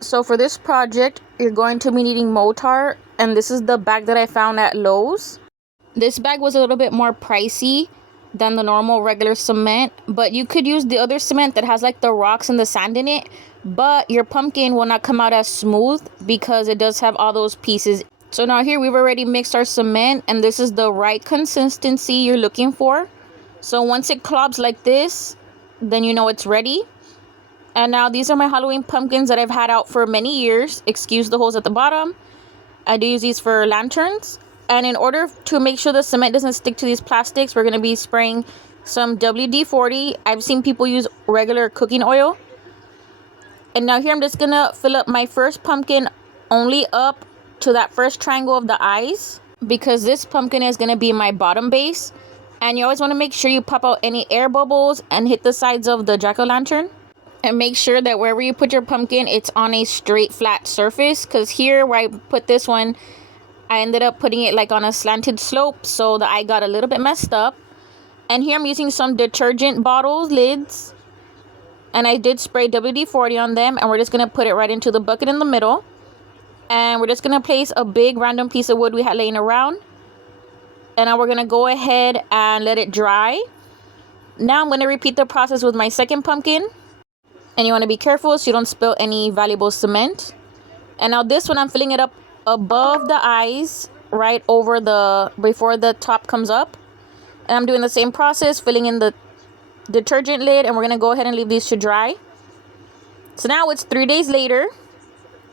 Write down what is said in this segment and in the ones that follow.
So for this project, you're going to be needing mortar, and this is the bag that I found at Lowe's. This bag was a little bit more pricey than the normal regular cement, but you could use the other cement that has like the rocks and the sand in it, but your pumpkin will not come out as smooth because it does have all those pieces. So now here we've already mixed our cement, and this is the right consistency you're looking for. So once it clops like this, then you know it's ready. And now these are my Halloween pumpkins that I've had out for many years. Excuse the holes at the bottom. I do use these for lanterns. And in order to make sure the cement doesn't stick to these plastics, we're going to be spraying some WD-40. I've seen people use regular cooking oil. And now here I'm just going to fill up my first pumpkin only up to that first triangle of the eyes, because this pumpkin is going to be my bottom base. And you always want to make sure you pop out any air bubbles and hit the sides of the jack-o'-lantern. And make sure that wherever you put your pumpkin, it's on a straight flat surface, because here where I put this one, I ended up putting it like on a slanted slope, so the eye got a little bit messed up. And here I'm using some detergent bottles lids, and I did spray WD-40 on them, and we're just going to put it right into the bucket in the middle. And we're just going to place a big random piece of wood we had laying around, and now we're going to go ahead and let it dry. Now I'm going to repeat the process with my second pumpkin, and you want to be careful so you don't spill any valuable cement. And now this one, I'm filling it up above the eyes, right over before the top comes up. And I'm doing the same process, filling in the detergent lid, and we're going to go ahead and leave these to dry. So now it's 3 days later,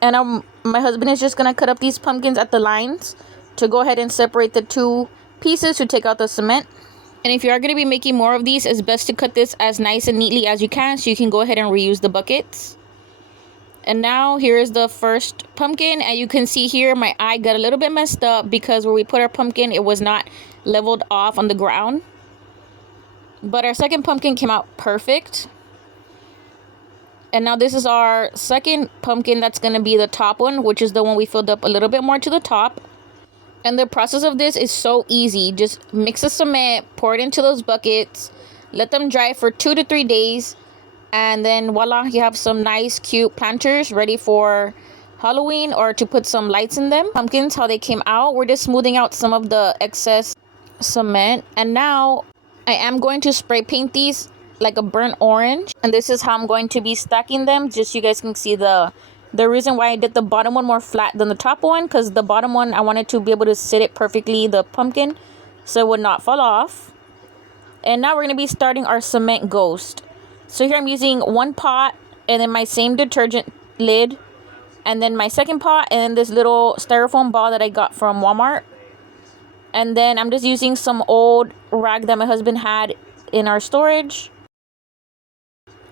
and my husband is just going to cut up these pumpkins at the lines to go ahead and separate the two pieces to take out the cement. And if you are going to be making more of these, it's best to cut this as nice and neatly as you can so you can go ahead and reuse the buckets. And now here is the first pumpkin, and you can see here my eye got a little bit messed up because where we put our pumpkin, it was not leveled off on the ground. But our second pumpkin came out perfect. And now this is our second pumpkin that's going to be the top one, which is the one we filled up a little bit more to the top. And the process of this is so easy. Just mix the cement, pour it into those buckets, let them dry for 2 to 3 days. And then voila, you have some nice cute planters ready for Halloween or to put some lights in them. Pumpkins, how they came out, we're just smoothing out some of the excess cement. And now I am going to spray paint these like a burnt orange. And this is how I'm going to be stacking them, just so you guys can see the reason why I did the bottom one more flat than the top one, because the bottom one, I wanted to be able to sit it perfectly, the pumpkin, so it would not fall off. And now we're going to be starting our cement ghost. So here I'm using one pot, and then my same detergent lid, and then my second pot, and then this little styrofoam ball that I got from Walmart. And then I'm just using some old rag that my husband had in our storage.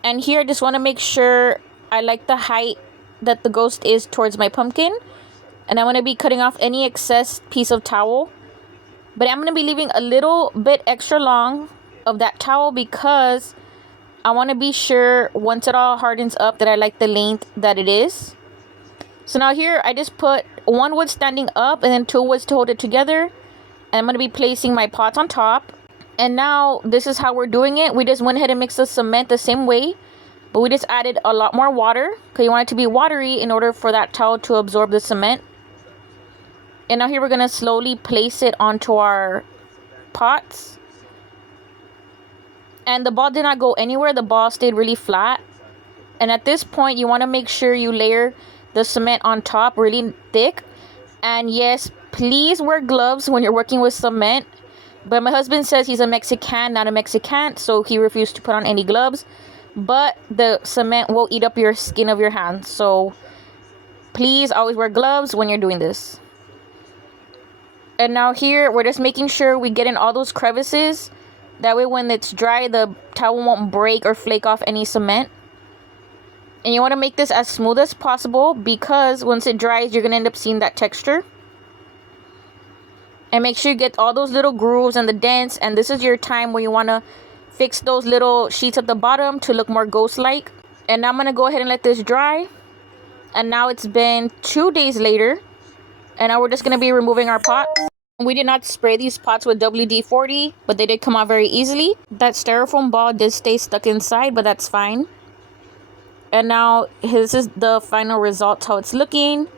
And here I just want to make sure I like the height that the ghost is towards my pumpkin. And I'm going to be cutting off any excess piece of towel. But I'm going to be leaving a little bit extra long of that towel because I want to be sure once it all hardens up that I like the length that it is. So now here I just put one wood standing up and then 2 woods to hold it together. And I'm going to be placing my pots on top. And now this is how we're doing it. We just went ahead and mixed the cement the same way, but we just added a lot more water because you want it to be watery in order for that towel to absorb the cement. And now here we're going to slowly place it onto our pots. And the ball did not go anywhere. The ball stayed really flat. And at this point, you want to make sure you layer the cement on top really thick. And yes, please wear gloves when you're working with cement. But my husband says he's a Mexican, not a Mexican, so he refused to put on any gloves. But the cement will eat up your skin of your hands. So please always wear gloves when you're doing this. And now here, we're just making sure we get in all those crevices. That way when it's dry, the towel won't break or flake off any cement. And you want to make this as smooth as possible because once it dries, you're going to end up seeing that texture. And make sure you get all those little grooves and the dents. And this is your time where you want to fix those little sheets at the bottom to look more ghost-like. And now I'm going to go ahead and let this dry. And now it's been 2 days later. And now we're just going to be removing our pots. We did not spray these pots with WD-40, but they did come out very easily. That styrofoam ball did stay stuck inside, but that's fine. And now this is the final result, how it's looking.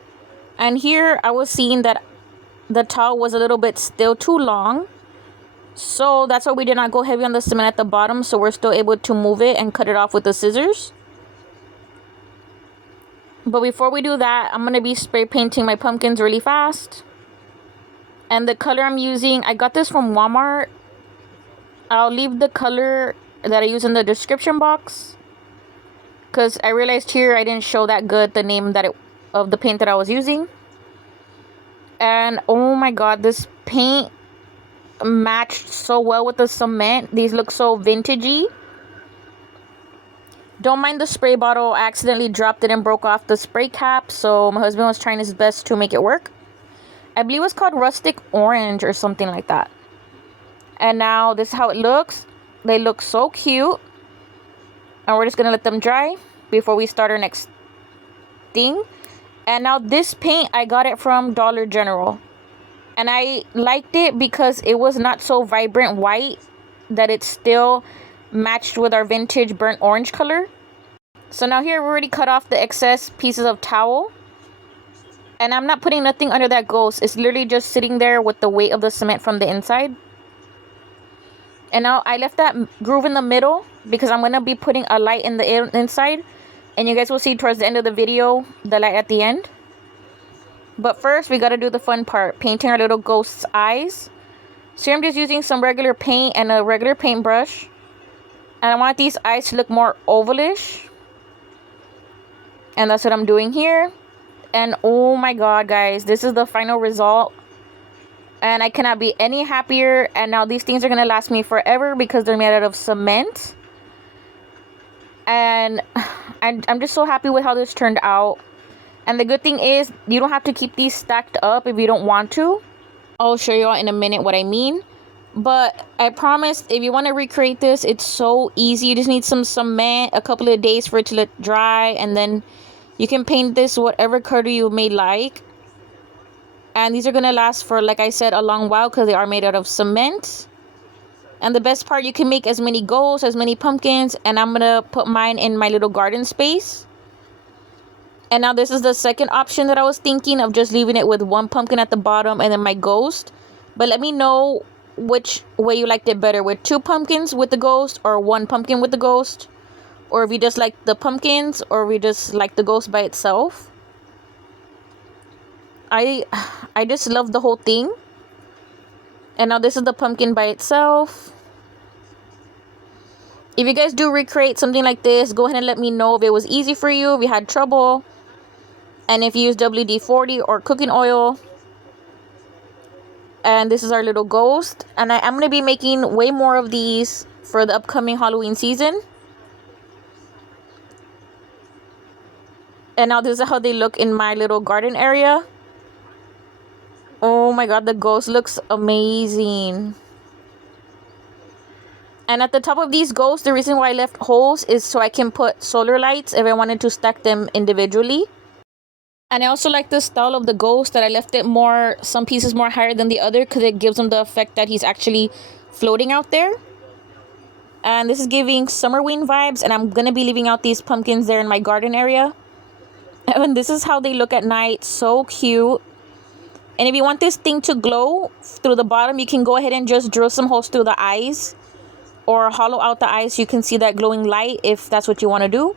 And here I was seeing that the towel was a little bit still too long, so that's why we did not go heavy on the cement at the bottom, so we're still able to move it and cut it off with the scissors. But before we do that, I'm going to be spray painting my pumpkins really fast. And the color I'm using, I got this from Walmart. I'll leave the color that I use in the description box, because I realized here I didn't show that good the name of the paint that I was using. And oh my god, this paint matched so well with the cement. These look so vintagey. Don't mind the spray bottle. I accidentally dropped it and broke off the spray cap, so my husband was trying his best to make it work. I believe it's called rustic orange or something like that. And now this is how it looks. They look so cute. And we're just gonna let them dry before we start our next thing. And now this paint, I got it from Dollar General, and I liked it because it was not so vibrant white, that it still matched with our vintage burnt orange color. So now here we already cut off the excess pieces of towel, and I'm not putting nothing under that ghost. It's literally just sitting there with the weight of the cement from the inside. And now I left that groove in the middle because I'm going to be putting a light in the inside. And you guys will see towards the end of the video, the light at the end. But first, we got to do the fun part, painting our little ghost's eyes. So I'm just using some regular paint and a regular paintbrush. And I want these eyes to look more ovalish. And that's what I'm doing here. And oh my god, guys, this is the final result. And I cannot be any happier. And now these things are going to last me forever because they're made out of cement. And I'm just so happy with how this turned out. And the good thing is, you don't have to keep these stacked up if you don't want to. I'll show you all in a minute what I mean. But I promise, if you want to recreate this, it's so easy. You just need some cement, a couple of days for it to let dry, and then you can paint this whatever color you may like. And these are going to last for, like I said, a long while because they are made out of cement. And the best part, you can make as many ghosts, as many pumpkins. And I'm going to put mine in my little garden space. And now this is the second option that I was thinking of, just leaving it with one pumpkin at the bottom and then my ghost. But let me know which way you liked it better, with two pumpkins with the ghost or one pumpkin with the ghost. Or if you just like the pumpkins, or if you just like the ghost by itself. I just love the whole thing. And now this is the pumpkin by itself. If you guys do recreate something like this, go ahead and let me know if it was easy for you, if you had trouble. And if you use WD-40 or cooking oil. And this is our little ghost. And I'm going to be making way more of these for the upcoming Halloween season. And now this is how they look in my little garden area. Oh my god, the ghost looks amazing. And at the top of these ghosts, the reason why I left holes is so I can put solar lights if I wanted to stack them individually. And I also like the style of the ghost, that I left it more, some pieces more higher than the other, because it gives him the effect that he's actually floating out there. And this is giving Summerween vibes, and I'm going to be leaving out these pumpkins there in my garden area. And this is how they look at night, so cute. And if you want this thing to glow through the bottom, you can go ahead and just drill some holes through the eyes. Or hollow out the eyes so you can see that glowing light if that's what you want to do.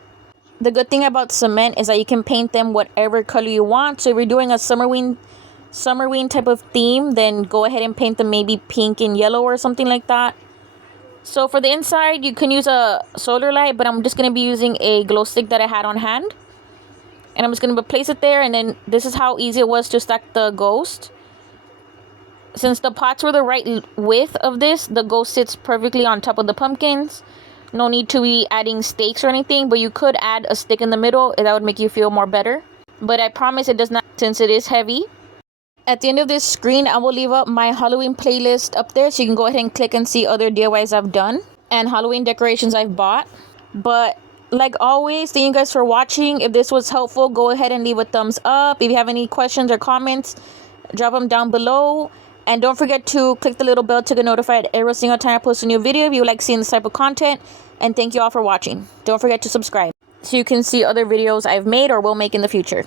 The good thing about cement is that you can paint them whatever color you want. So if you're doing a Summerween type of theme, then go ahead and paint them maybe pink and yellow or something like that. So for the inside, you can use a solar light, but I'm just going to be using a glow stick that I had on hand. And I'm just going to place it there, and then this is how easy it was to stack the ghost. Since the pots were the right width of this, the ghost sits perfectly on top of the pumpkins. No need to be adding stakes or anything, but you could add a stick in the middle, and that would make you feel more better. But I promise it does not, since it is heavy. At the end of this screen, I will leave up my Halloween playlist up there, so you can go ahead and click and see other DIYs I've done and Halloween decorations I've bought. But like always, thank you guys for watching. If this was helpful, go ahead and leave a thumbs up. If you have any questions or comments, drop them down below. And don't forget to click the little bell to get notified every single time I post a new video if you like seeing this type of content. And thank you all for watching. Don't forget to subscribe. so you can see other videos I've made or will make in the future.